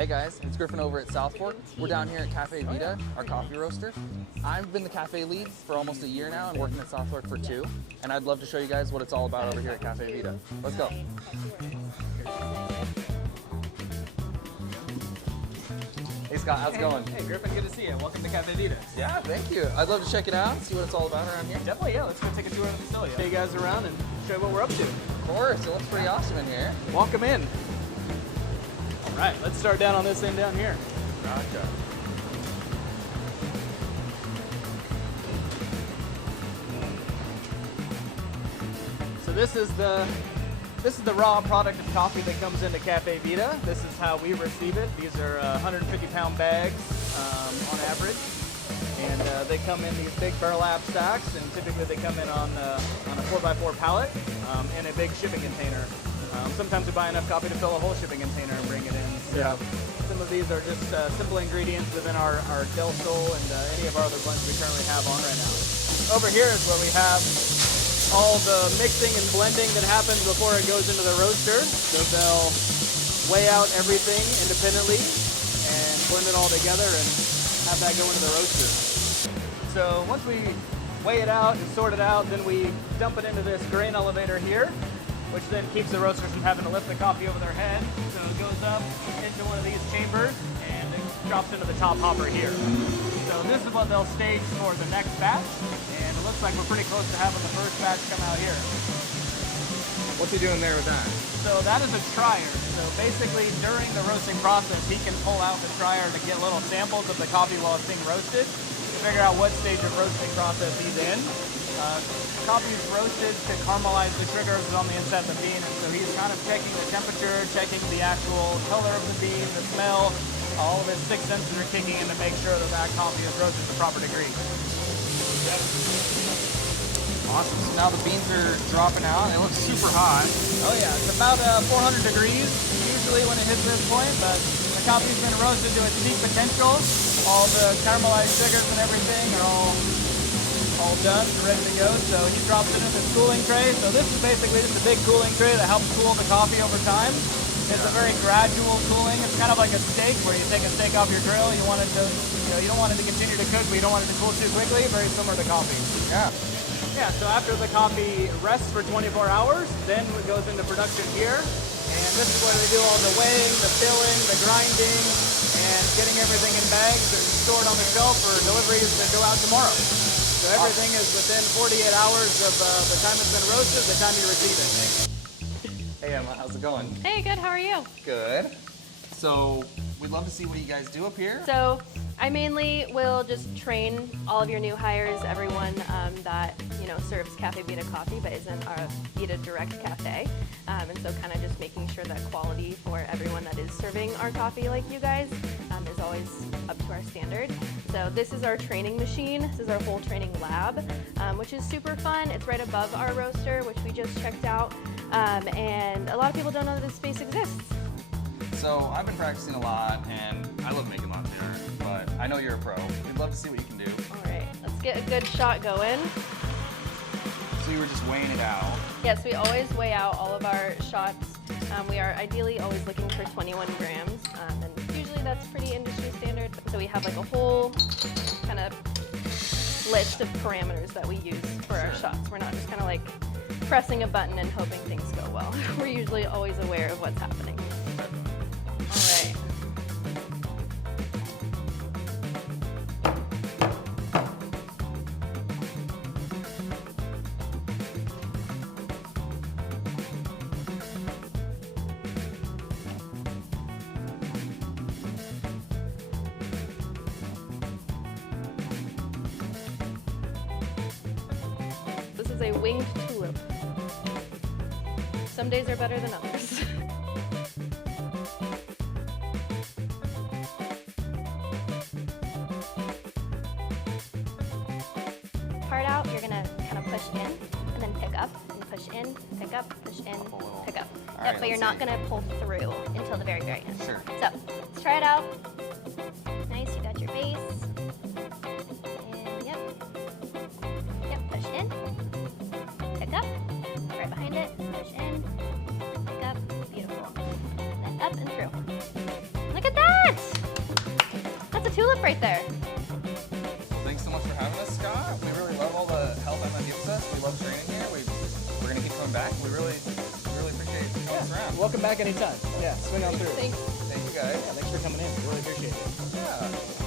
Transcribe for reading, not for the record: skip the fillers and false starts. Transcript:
Hey guys, it's Griffin over at South Fork. We're down here at Caffé Vita, our coffee roaster. I've been the cafe lead for almost a year now and working at South Fork for 2. And I'd love to show you guys what it's all about over here at Caffé Vita. Let's go. Hey Scott, how's it going? Hey Griffin, good to see you. Welcome to Caffé Vita. Yeah, thank you. I'd love to check it out, see what it's all about around here. Definitely, yeah. Let's go take a tour of the facility. Show you guys around and show you what we're up to. Of course, it looks pretty awesome in here. Walk them in. All right, let's start down on this end down here. Gotcha. So this is the raw product of coffee that comes into Caffé Vita. This is how we receive it. These are 150-pound bags on average, and they come in these big burlap sacks, and typically they come in on a 4x4 pallet in a big shipping container. Sometimes we buy enough coffee to fill a whole shipping container and bring it in. So Yeah. some of these are just simple ingredients within our Del Sol and any of our other blends we currently have on right now. Over here is where we have all the mixing and blending that happens before it goes into the roaster. So they'll weigh out everything independently and blend it all together and have that go into the roaster. So once we weigh it out and sort it out, then we dump it into this grain elevator here, which then keeps the roasters from having to lift the coffee over their head. So it goes up into one of these chambers and it drops into the top hopper here. So this is what they'll stage for the next batch, and it looks like we're pretty close to having the first batch come out here. What's he doing there with that? So that is a trier. So basically during the roasting process, he can pull out the trier to get little samples of the coffee while it's being roasted to figure out what stage of roasting process he's in. Coffee is roasted to caramelize the sugars on the inside of the bean, and so he's kind of checking the temperature, checking the actual color of the bean, the smell. All of his 6 senses are kicking in to make sure that that coffee is roasted to the proper degree. Awesome. So now the beans are dropping out. They look super hot. Oh yeah, it's about 400 degrees usually when it hits this point, but the coffee's been roasted to its peak potential. All the caramelized sugars and everything are all done and ready to go. So he drops it in this cooling tray. So this is basically just a big cooling tray that helps cool the coffee over time. It's a very gradual cooling. It's kind of like a steak where you take a steak off your grill. You want it to, you don't want it to continue to cook, but you don't want it to cool too quickly. Very similar to coffee. Yeah. Yeah, so after the coffee rests for 24 hours, then it goes into production here. And this is where they do all the weighing, the filling, the grinding, and getting everything in bags and stored on the shelf for deliveries that go out tomorrow. So everything is within 48 hours of the time it's been roasted, the time you receive it. Hey Emma, how's it going? Hey, good, how are you? Good. So we'd love to see what you guys do up here. So I mainly will just train all of your new hires, everyone that serves Caffé Vita coffee but isn't a Vita Direct cafe. And so kind of just making sure that quality for everyone that is serving our coffee like you guys is always up to our standard. So this is our training machine. This is our whole training lab, which is super fun. It's right above our roaster, which we just checked out. And a lot of people don't know that this space exists. So I've been practicing a lot and I love making latte art, but I know you're a pro. We'd love to see what you can do. All right, let's get a good shot going. So you were just weighing it out. Yes, we always weigh out all of our shots. We are ideally always looking for 21 grams, and usually that's pretty industry standard. So we have like a whole kind of list of parameters that we use for our shots. We're not just kind of like pressing a button and hoping things go well. We're usually always aware of what's happening. All right. This is a winged tulip. Some days are better than others. Part out, you're gonna kind of push in and then pick up and push in, pick up, push in, pick up. All Yep, right, but you're let's not see. gonna pull through until the very, very end. Sure. So let's try it out. Nice, you got your base. And yep, push in, pick up, right behind it, push in, pick up, beautiful. And then up and through. Look at that! right there. Thanks so much for having us, Scott. We really love all the help Emma gives us. We love training here. We're gonna keep coming back. We really appreciate you showing us around. Welcome back anytime. Yeah, swing on through. Thank you guys. Yeah, thanks for coming in. Really appreciate it. Yeah.